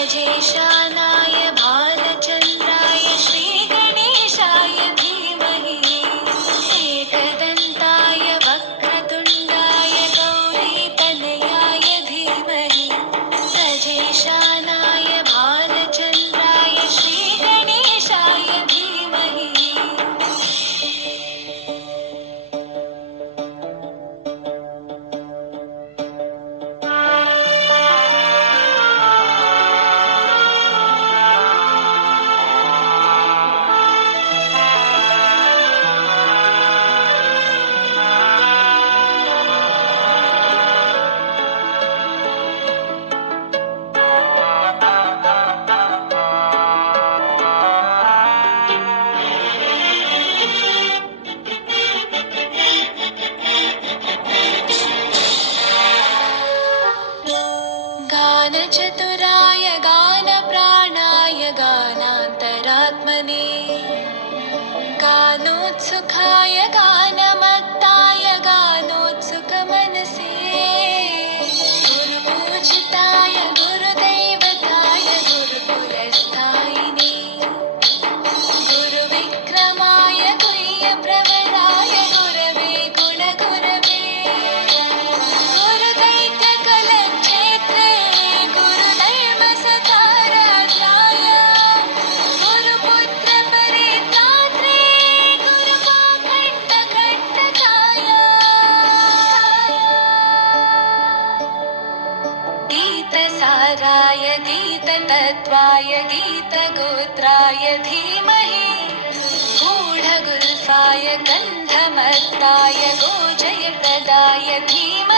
अजेशानाय भालचन्द्राय श्रीगणेशाय धीमहि एकदन्ताय वक्रतुण्डाय गौरीतनयाय धीमहि अजेशानाय भालचन्द्राय श्रीगणेशाय धीमहि गानचतुराय गानप्राणाय गानान्तरात्मने गानोत्सुकाय गानमत्ताय गानोत्सुकमनसे गुरुपूजिताय गुरुदैवताय गुरुकुलस्थायिने गुरुविक्रमाय गुह्यप्रवराय गुरवे गुणगुरवे गुरुदैत्यकलक्षेत्रे गुरुधर्मसकाराध्याय गुरुपुत्रपरित्रात्रे गुरुपाखण्डखण्डकाय गीतसाराय गीततत्त्वाय गीतगोत्राय धीमहि गूढगुल्फाय गन्धमत्ताय गोजयप्रदाय धीमहि